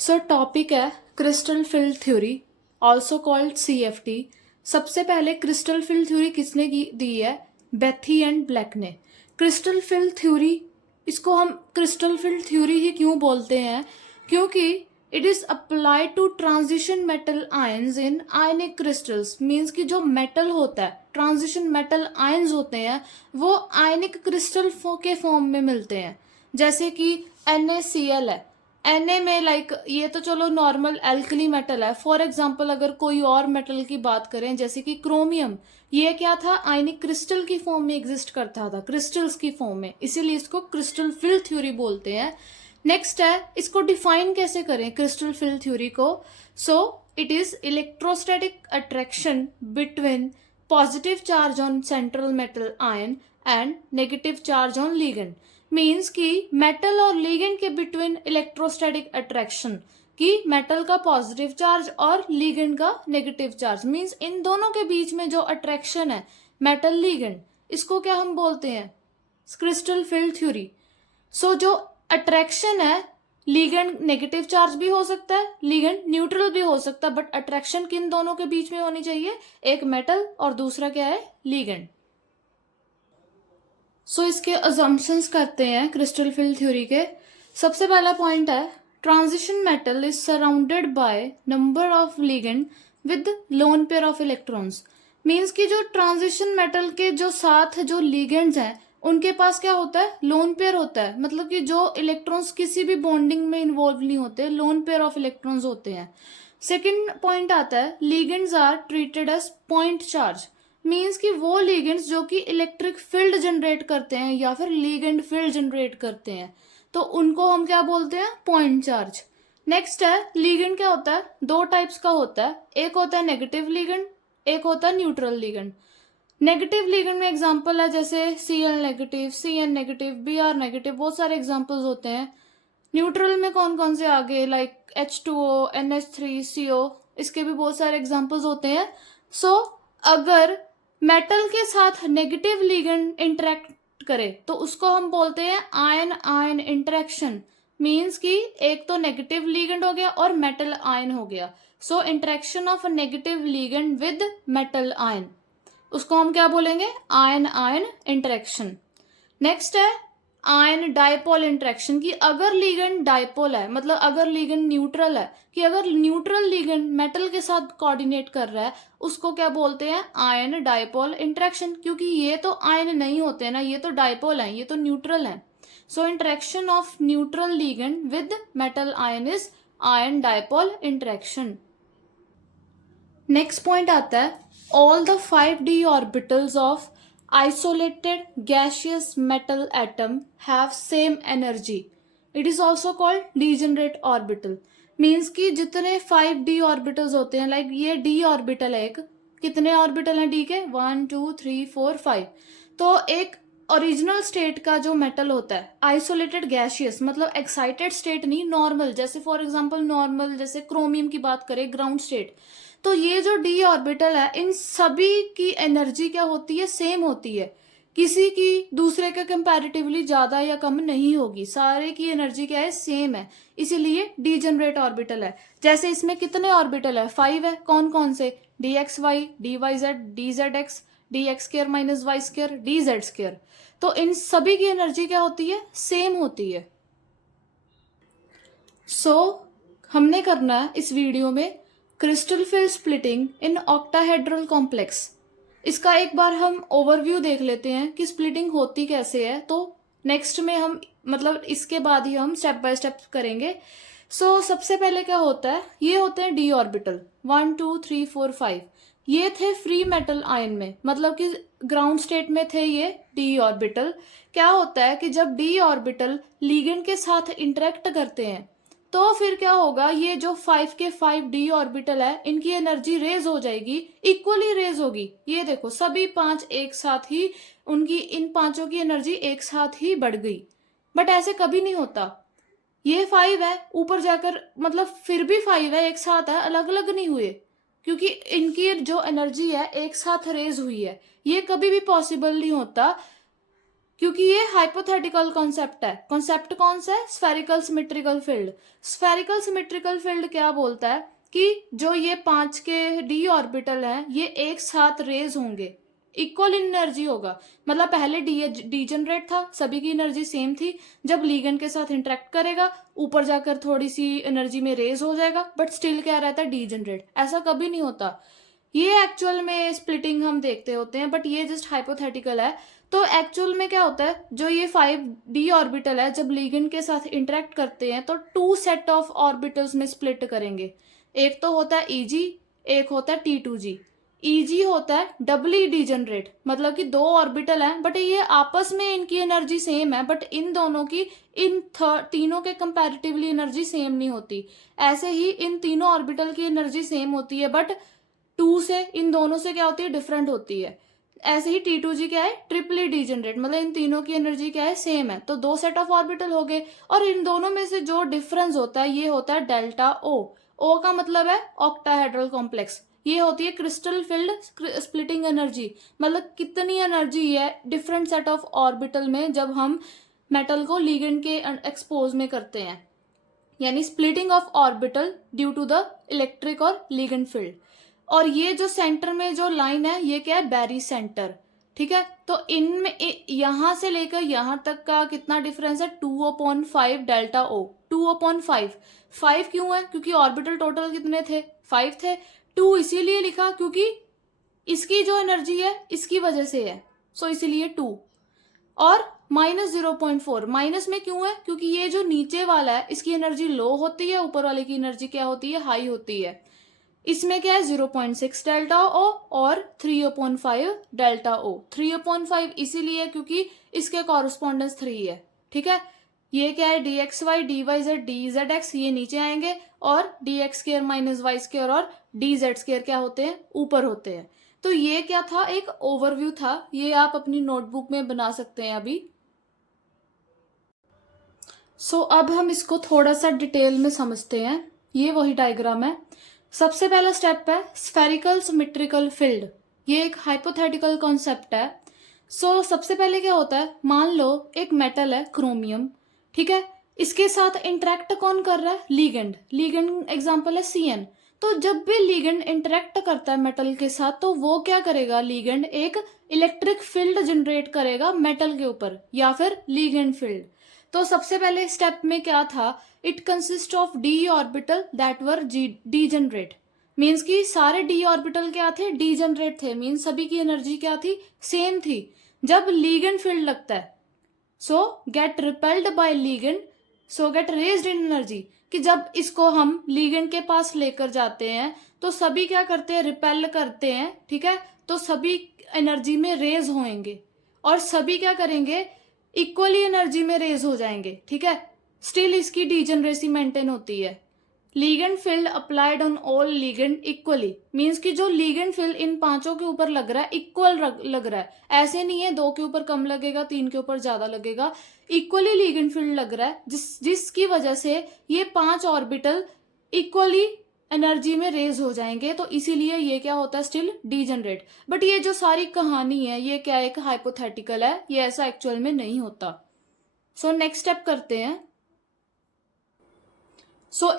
सो topic है crystal field theory, also called CFT। सबसे पहले क्रिस्टल फील्ड थ्योरी किसने दी है? बेथी एंड ब्लैक ने। क्रिस्टल फील्ड थ्योरी, इसको हम क्रिस्टल फील्ड थ्योरी ही क्यों बोलते हैं? क्योंकि it is applied to transition metal ions in ionic crystals. Means कि जो मेटल होता है, ट्रांजिशन मेटल आयंस होते हैं, वो आयनिक क्रिस्टल के फॉर्म में मिलते हैं। जैसे कि NaCl है, Na में ये तो चलो नॉर्मल एल्कली मेटल है। फॉर एग्जांपल अगर कोई और मेटल की बात करें जैसे कि क्रोमियम, ये क्या था? आयनिक क्रिस्टल की फॉर्म में एग्जिस्ट करता था, क्रिस्टल्स की फॉर्म में, इसीलिए इसको क्रिस्टल फील्ड थ्योरी बोलते हैं। नेक्स्ट है, इसको डिफाइन कैसे करें क्रिस्टल फील्ड थ्योरी को? So it is electrostatic attraction between positive charge on central metal ion and negative charge on ligand. Means कि मेटल और लिगेंड के बिटवीन इलेक्ट्रोस्टैटिक अट्रैक्शन, कि मेटल का पॉजिटिव चार्ज और लिगेंड का नेगेटिव चार्ज, मीन्स इन दोनों के बीच में जो अट्रैक्शन है मेटल लिगेंड, इसको क्या हम बोलते हैं? Crystal field theory. सो जो अट्रैक्शन है, लिगेंड नेगेटिव चार्ज भी हो सकता है, लिगेंड न्यूट्रल भी हो सकता है, बट अट्रैक्शन किन दोनों के बीच में होनी चाहिए? एक मेटल और दूसरा क्या है? लिगेंड। सो इसके अजम्पशंस करते हैं क्रिस्टल फील्ड थ्योरी के। सबसे पहला पॉइंट है, transition metal is surrounded by number of ligand with lone pair of electrons. Means कि जो ट्रांजिशन मेटल के जो साथ जो लिगेंड्स हैं, उनके पास क्या होता है? लोन पेयर होता है। मतलब कि जो इलेक्ट्रॉन्स किसी भी बॉन्डिंग में इन्वॉल्व नहीं होते, लोन पेयर ऑफ इलेक्ट्रॉन्स होते हैं। सेकेंड पॉइंट आता है, ligands are treated as point charge. Means कि वो लिगेंड्स जो कि इलेक्ट्रिक फील्ड जनरेट करते हैं या फिर लिगेंड फील्ड जनरेट करते हैं, तो उनको हम क्या बोलते हैं? Point charge. नेक्स्ट है, लिगेंड क्या होता है? दो टाइप्स का होता है, एक होता है नेगेटिव लिगेंड, एक होता है न्यूट्रल लिगेंड। नेगेटिव लिगेंड में एग्जांपल है जैसे Cl negative, Cn negative, Br negative, बहुत सारे एग्जांपल्स होते हैं। न्यूट्रल में कौन कौन से आगे, H2O, NH3CO, इसके भी बहुत सारे एग्जांपल्स होते हैं। सो अगर मेटल के साथ नेगेटिव लिगेंड इंटरेक्ट करे तो उसको हम बोलते हैं आयन आयन इंटरेक्शन। मीन्स कि एक तो नेगेटिव लिगेंड हो गया और मेटल आयन हो गया। So interaction of negative ligand with metal ion, उसको हम क्या बोलेंगे? Ion ion interaction. नेक्स्ट है आयन डायपोल इंटरेक्शन, की अगर लिगेंड डायपोल है, मतलब अगर लिगेंड न्यूट्रल है, कि अगर न्यूट्रल लिगेंड मेटल के साथ कोऑर्डिनेट कर रहा है, उसको क्या बोलते हैं? Ion dipole interaction. क्योंकि ये तो आयन नहीं होते हैं ना, ये तो डायपोल हैं, ये तो न्यूट्रल हैं। So interaction of neutral ligand with metal ion is ion dipole interaction. Next point आता है, all the 5d orbitals of isolated gaseous metal atom have same energy. It is also called degenerate orbital. Means कि जितने 5d orbitals होते हैं, ये d orbital है एक, कितने ऑर्बिटल हैं d के? 1 2 3 4 5। तो एक ओरिजिनल स्टेट का जो मेटल होता है, आइसोलेटेड गैशियस, मतलब एक्साइटेड स्टेट नहीं, नॉर्मल, जैसे फॉर एग्जांपल नॉर्मल जैसे क्रोमियम की बात करें, ग्राउंड स्टेट, तो ये जो d ऑर्बिटल है, इन सभी की एनर्जी क्या होती है? सेम होती है। किसी की दूसरे के कंपैरेटिवली ज्यादा या कम नहीं होगी, सारे की एनर्जी क्या है? सेम है, इसीलिए डीजेनरेट ऑर्बिटल है। जैसे इसमें कितने ऑर्बिटल है? 5 है। कौन कौन से? dxy, dyz, dzx, dx square minus Y square, dz square. तो इन सभी की एनर्जी क्या होती है? सेम होती है। सो हमने करना है इस वीडियो में crystal field splitting in octahedral complex. इसका एक बार हम ओवरव्यू देख लेते हैं कि स्प्लिटिंग होती कैसे है, तो नेक्स्ट में हम मतलब इसके बाद ही हम स्टेप बाय स्टेप करेंगे। सो सबसे पहले क्या होता है, ये होते हैं d ऑर्बिटल 1 2 3 4 5। ये थे फ्री मेटल आयन में, मतलब कि ग्राउंड स्टेट में थे ये d ऑर्बिटल। क्या होता है कि जब d ऑर्बिटल लिगेंड के साथ इंटरेक्ट करते हैं तो फिर क्या होगा, ये जो 5 के 5d ऑर्बिटल है, इनकी एनर्जी रेज हो जाएगी, इक्वली रेज होगी। ये देखो सभी 5 एक साथ ही, उनकी इन पांचों की एनर्जी एक साथ ही बढ़ गई। बट ऐसे कभी नहीं होता, ये 5 है ऊपर जाकर, मतलब फिर भी 5 है, एक साथ है, अलग अलग नहीं हुए, क्योंकि इनकी जो एनर्जी है एक साथ रेज हुई है। ये कभी भी पॉसिबल नहीं होता, क्योंकि ये हाइपोथेटिकल कॉन्सेप्ट है। कॉन्सेप्ट कौन सा है? Spherical symmetrical field. Spherical symmetrical field क्या बोलता है कि जो ये 5 के डी ऑर्बिटल हैं ये एक साथ रेज होंगे, इक्वल एनर्जी होगा। मतलब पहले डी जनरेट था, सभी की एनर्जी सेम थी, जब लिगेंड के साथ इंटरेक्ट करेगा ऊपर जाकर थोड़ी सी एनर्जी में रेज हो जाएगा, बट स्टिल क्या रहता है? D generate. ऐसा कभी नहीं होता। ये एक्चुअल में स्प्लिटिंग हम देखते होते हैं, बट ये जस्ट हाइपोथेटिकल है। तो एक्चुअल में क्या होता है, जो ये 5d ऑर्बिटल है जब लिगेंड के साथ इंटरेक्ट करते हैं तो 2 सेट ऑफ ऑर्बिटल्स में स्प्लिट करेंगे। एक तो होता है Eg, एक होता है T2g। Eg होता है डबली डीजनरेट, मतलब कि 2 ऑर्बिटल हैं बट ये आपस में इनकी एनर्जी सेम है, बट इन दोनों की तीनों के कंपैरेटिवली एनर्जी सेम नहीं होती। ऐसे ही इन तीनों ऑर्बिटल की एनर्जी सेम होती है, बट 2 से इन दोनों से क्या होती है? डिफरेंट होती है। ऐसे ही T2g क्या है? ट्रिपली डीजनरेट, मतलब इन तीनों की एनर्जी क्या है? सेम है। तो 2 सेट ऑफ ऑर्बिटल हो गए, और इन दोनों में से जो डिफरेंस होता है ये होता है डेल्टा ओ। ओ का मतलब है ऑक्टाहेड्रल कॉम्प्लेक्स। ये होती है क्रिस्टल फील्ड स्प्लिटिंग एनर्जी, मतलब कितनी एनर्जी है डिफरेंट सेट ऑफ ऑर्बिटल में जब हम मेटल को लिगेंड के एक्सपोज में करते हैं, यानी splitting of orbital due to the electric और लिगेंड फील्ड। और ये जो सेंटर में जो लाइन है ये क्या है? बैरी सेंटर। ठीक है, तो इनमें यहां से लेकर यहां तक का कितना डिफरेंस है? 2/5 डेल्टा ओ। 2/5। 5 क्यों है? क्योंकि ऑर्बिटल टोटल कितने थे? 5 थे। 2 इसीलिए लिखा क्योंकि इसकी जो एनर्जी है इसकी वजह से है, सो इसीलिए 2। और -0.4 माइनस में क्यों है? क्योंकि ये जो नीचे वाला है इसकी एनर्जी लो होती है, ऊपर वाले की एनर्जी क्या होती है? हाई होती है। इसमें क्या है? 0.6 डेल्टा ओ और 3/5 डेल्टा ओ। 3/5 इसीलिए क्योंकि इसके कॉरस्पॉन्डेंस 3 है। ठीक है, ये क्या है? dxy dyz dzx ये नीचे आएंगे, और dx² - y² और dz² क्या होते हैं? ऊपर होते हैं। तो ये क्या था? एक ओवरव्यू था, ये आप अपनी नोटबुक में बना सकते हैं अभी। अब हम इसको थोड़ा सा डिटेल में समझते हैं। ये वही डायग्राम है। सबसे पहला स्टेप है स्फेरिकल सिमेट्रिकल फील्ड। ये एक हाइपोथेटिकल कॉन्सेप्ट है। सबसे पहले क्या होता है? मान लो एक मेटल है क्रोमियम, ठीक है, इसके साथ इंटरेक्ट कौन कर रहा है? लिगेंड। लिगेंड एग्जांपल है Cn। तो जब भी लिगेंड इंटरेक्ट करता है मेटल के साथ तो वो क्या करेगा? लिगेंड एक इलेक्ट्रिक फील्ड जनरेट करेगा मेटल के ऊपर, या फिर लिगेंड फील्ड। तो सबसे पहले स्टेप में क्या था? It consist of D orbital that were degenerate. Means कि सारे डी ऑर्बिटल क्या थे? डीजनरेट थे। मीन्स सभी की एनर्जी क्या थी? सेम थी। जब लिगेंड फील्ड लगता है सो gate repelled by ligand, so gate raised in energy, कि जब इसको हम लिगेंड के पास लेकर जाते हैं तो सभी क्या करते हैं? रिपेल करते हैं। ठीक है, तो सभी एनर्जी में रेज होंगे, और सभी क्या करेंगे? इक्वली एनर्जी में रेज हो जाएंगे। ठीक है, स्टिल इसकी डीजनरेसी मेंटेन होती है। Ligand field applied on all ligand equally, means कि जो लिगेंड फील्ड इन 5 के ऊपर लग रहा है इक्वल लग रहा है। ऐसे नहीं है 2 के ऊपर कम लगेगा, 3 के ऊपर ज्यादा लगेगा। इक्वली लिगेंड फील्ड लग रहा है, जिसकी वजह से ये 5 ऑर्बिटल इक्वली एनर्जी में रेज हो जाएंगे। तो इसीलिए ये क्या होता है? Still degenerate. बट ये जो सारी कहानी है ये क्या? एक हाइपोथेटिकल है, ये ऐसा एक्चुअल में नहीं होता। नेक्स्ट स्टेप करते हैं।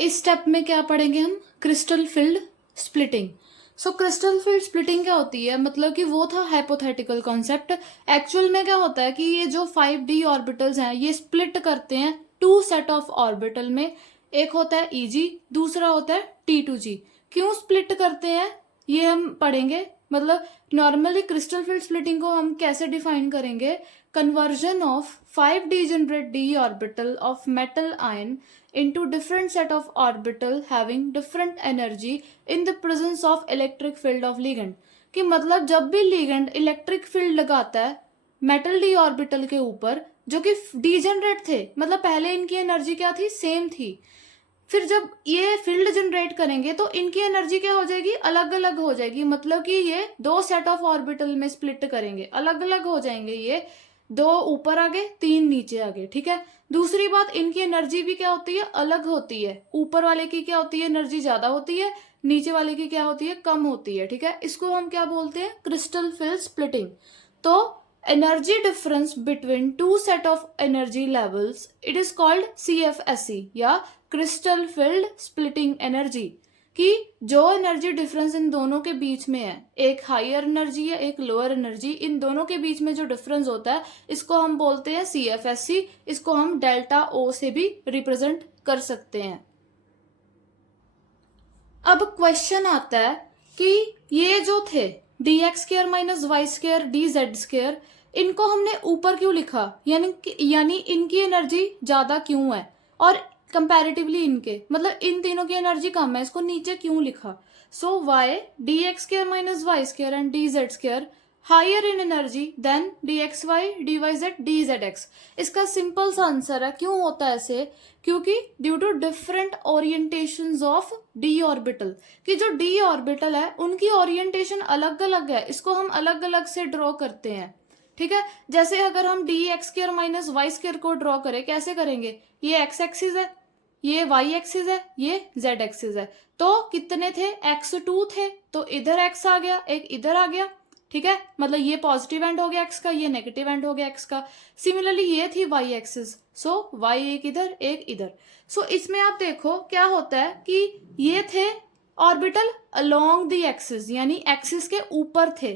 इस स्टेप में क्या पढ़ेंगे हम? Crystal field splitting. Crystal field splitting क्या होती है? मतलब कि वो था हाइपोथेटिकल कॉन्सेप्ट। एक्चुअल में क्या होता है कि ये जो 5d ऑर्बिटल्स हैं ये स्प्लिट करते हैं 2 सेट ऑफ ऑर्बिटल में। एक होता है Eg, दूसरा होता है T2g। क्यों स्प्लिट करते हैं ये हम पढ़ेंगे। मतलब नॉर्मली क्रिस्टल फील्ड स्प्लिटिंग को हम कैसे डिफाइन करेंगे? Conversion of 5d generate d orbital of metal ion into different set of orbital having different energy in the presence of electric field of ligand। कि मतलब जब भी ligand इलेक्ट्रिक फील्ड लगाता है मेटल डी ऑर्बिटल के ऊपर जो कि डीजनरेट थे, मतलब पहले इनकी एनर्जी क्या थी? सेम थी। फिर जब ये फील्ड जनरेट करेंगे तो इनकी एनर्जी क्या हो जाएगी? अलग अलग हो जाएगी। मतलब कि ये 2 सेट ऑफ ऑर्बिटल में स्प्लिट करेंगे, अलग अलग हो जाएंगे। ये 2 ऊपर आ गए, 3 नीचे आ गए। ठीक है, दूसरी बात इनकी एनर्जी भी क्या होती है? अलग होती है। ऊपर वाले की क्या होती है? एनर्जी ज्यादा होती है, नीचे वाले की क्या होती है? कम होती है। ठीक है, इसको हम क्या बोलते हैं? Crystal field splitting. तो energy difference between two set of energy levels, it is called CFSE या crystal field splitting energy, कि जो एनर्जी डिफरेंस इन दोनों के बीच में है, एक हायर एनर्जी है एक लोअर एनर्जी, इन दोनों के बीच में जो डिफरेंस होता है इसको हम बोलते हैं CFSE। इसको हम डेल्टा O से भी रिप्रेजेंट कर सकते हैं। अब क्वेश्चन आता है कि ये जो थे dx² माइनस y² dz², इनको हमने ऊपर क्यों लिखा, यानी इनकी एनर्जी ज्यादा क्यों है और कंपैरेटिवली इनके, मतलब इन तीनों की एनर्जी कम है, इसको नीचे क्यों लिखा। So y dx² minus y² and dz² higher in energy than dxy dyz dzx। इसका सिंपल सा आंसर है क्यों होता है ऐसे, क्योंकि due to different orientations of d orbital, कि जो d ऑर्बिटल है उनकी ओरिएंटेशन अलग अलग है, इसको हम अलग अलग से ड्रॉ करते हैं। ठीक है, जैसे अगर हम dx² माइनस y² को ड्रॉ करें, कैसे करेंगे, ये x एक्सिस है, ये y एक्सिस है, ये z एक्सिस है, तो कितने थे, x2 थे, तो इधर x आ गया, एक इधर आ गया। ठीक है, मतलब ये पॉजिटिव एंड हो गया x का, ये नेगेटिव एंड हो गया x का। सिमिलरली ये थी y एक्सिस, सो y एक इधर एक इधर। सो इसमें आप देखो क्या होता है कि ये थे ऑर्बिटल अलोंग द एक्सिस, यानी एक्सिस के ऊपर थे।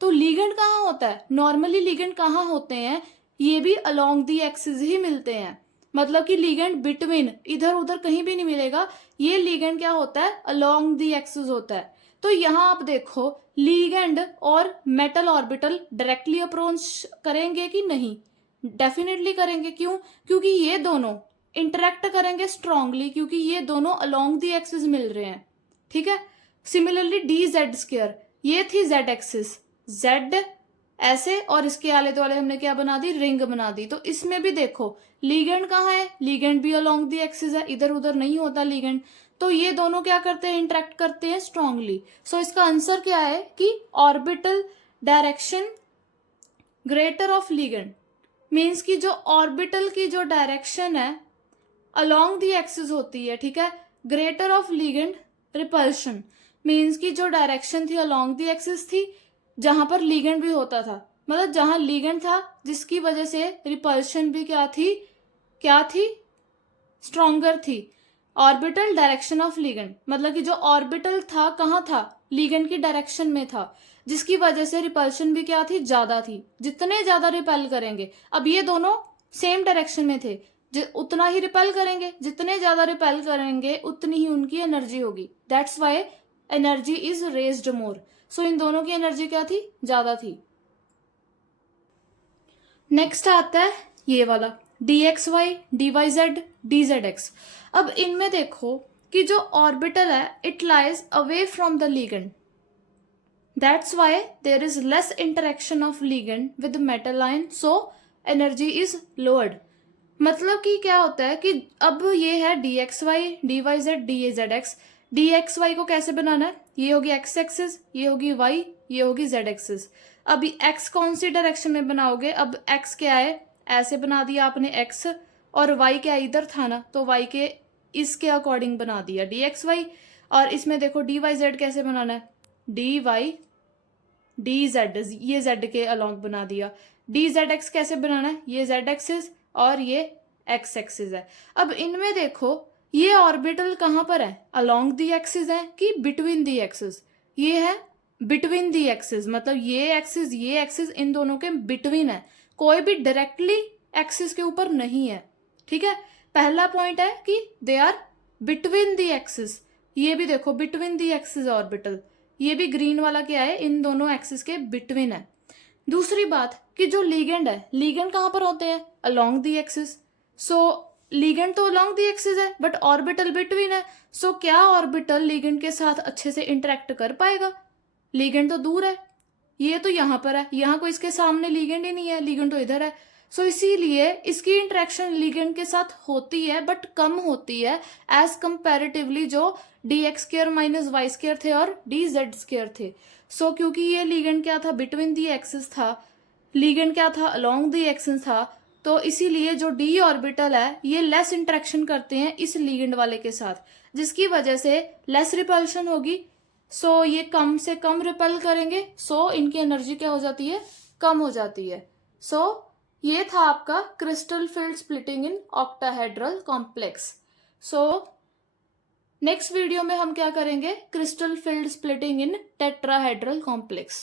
तो लीगेंड कहाँ होता है, नॉर्मली लीगेंड कहाँ होते हैं, ये भी अलोंग द एक्सिस ही मिलते हैं, मतलब कि लीगेंड बिटवीन इधर उधर कहीं भी नहीं मिलेगा, ये लीगेंड क्या होता है, अलोंग द एक्सिस होता है। तो यहाँ आप देखो लीगेंड और मेटल ऑर्बिटल डायरेक्टली अप्रोच करेंगे कि नहीं, डेफिनेटली करेंगे। क्यों, क्योंकि ये दोनों इंटरेक्ट करेंगे स्ट्रांगली, क्योंकि ये दोनों अलोंग द एक्सिस मिल रहे हैं। ठीक है, सिमिलरली dz², ये थी z एक्सिस, z ऐसे, और इसके आले दुआले हमने क्या बना दी, रिंग बना दी। तो इसमें भी देखो लीगेंड कहाँ है, लीगेंड भी अलोंग द एक्सिस है, इधर उधर नहीं होता लीगेंड, तो ये दोनों क्या करते हैं, इंटरेक्ट करते हैं स्ट्रांगली। सो इसका आंसर क्या है कि orbital direction greater of ligand, means कि जो ऑर्बिटल की जो डायरेक्शन है अलोंग द एक्सिस होती है, ठीक है, greater of ligand repulsion, means कि जो डायरेक्शन थी अलोंग द एक्सिस थी, जहां पर लीगेंड भी होता था, मतलब जहां लीगेंड था जिसकी वजह से रिपल्शन भी क्या थी, स्ट्रॉन्गर थी। ऑर्बिटल डायरेक्शन ऑफ लीगेंड, मतलब कि जो ऑर्बिटल था कहाँ था, लीगेंड की डायरेक्शन में था, जिसकी वजह से रिपल्शन भी क्या थी, ज्यादा थी। जितने ज्यादा रिपेल करेंगे, अब ये दोनों सेम डायरेक्शन में थे, उतना ही रिपेल करेंगे, जितने ज्यादा रिपेल करेंगे उतनी ही उनकी एनर्जी होगी, that's why energy is raised more. So इन दोनों की एनर्जी क्या थी, ज्यादा थी। नेक्स्ट आता है ये वाला dxy dyz dzx। अब इनमें देखो कि जो ऑर्बिटल है it lies away from the ligand, that's why there is less interaction of ligand with metal ion, so energy is lowered. मतलब कि क्या होता है कि अब ये है dxy dyz dzx, dxy को कैसे बनाना है, ये होगी x एक्सिस, ये होगी y, ये होगी z एक्सिस। अब x कौन सी डायरेक्शन में बनाओगे, अब x क्या है, ऐसे बना दिया आपने x, और y क्या इधर था ना, तो y के इसके अकॉर्डिंग बना दिया dxy। और इसमें देखो dyz कैसे बनाना है, dy dz, ये z के अलोंग बना दिया। dzx कैसे बनाना है, ये z एक्सिस और ये x एक्सिस है। अब इनमें देखो ये ऑर्बिटल कहाँ पर है, अलोंग द एक्सिस है कि बिटवीन द एक्सिस, ये है बिटवीन द एक्सिस, मतलब ये एक्सिस इन दोनों के बिटवीन है, कोई भी डायरेक्टली एक्सिस के ऊपर नहीं है। ठीक है, पहला पॉइंट है कि they are between the axis, ये भी देखो बिटवीन द एक्सिस ऑर्बिटल, ये भी ग्रीन वाला क्या है, इन दोनों एक्सिस के बिटवीन है। दूसरी बात कि जो लीगेंड है, लीगेंड कहाँ पर होते हैं, along the axis, so ligand तो अलोंग द एक्सिस है बट ऑर्बिटल बिटवीन है, सो क्या ऑर्बिटल लीगेंड के साथ अच्छे से इंटरेक्ट कर पाएगा, लीगेंड तो दूर है, ये तो यहाँ पर है, यहाँ कोई इसके सामने लीगेंड ही नहीं है, लीगेंड तो इधर है। सो इसीलिए इसकी इंटरेक्शन लीगेंड के साथ होती है बट कम होती है एज कंपैरेटिवली जो dx² माइनस y² थे और dz² थे। सो क्योंकि ये लीगेंड क्या था, बिटवीन दी एक्सिस था, लीगेंड क्या था, अलोंग दी एक्सिस था, तो इसीलिए जो d ऑर्बिटल है ये लेस इंटरेक्शन करते हैं इस लीगेंड वाले के साथ, जिसकी वजह से लेस रिपल्शन होगी। सो ये कम से कम रिपेल करेंगे, सो इनकी एनर्जी क्या हो जाती है, कम हो जाती है। सो ये था आपका crystal field splitting in octahedral complex. So next video में हम क्या करेंगे, क्रिस्टल फील्ड स्प्लिटिंग इन टेट्राहेड्रल कॉम्प्लेक्स।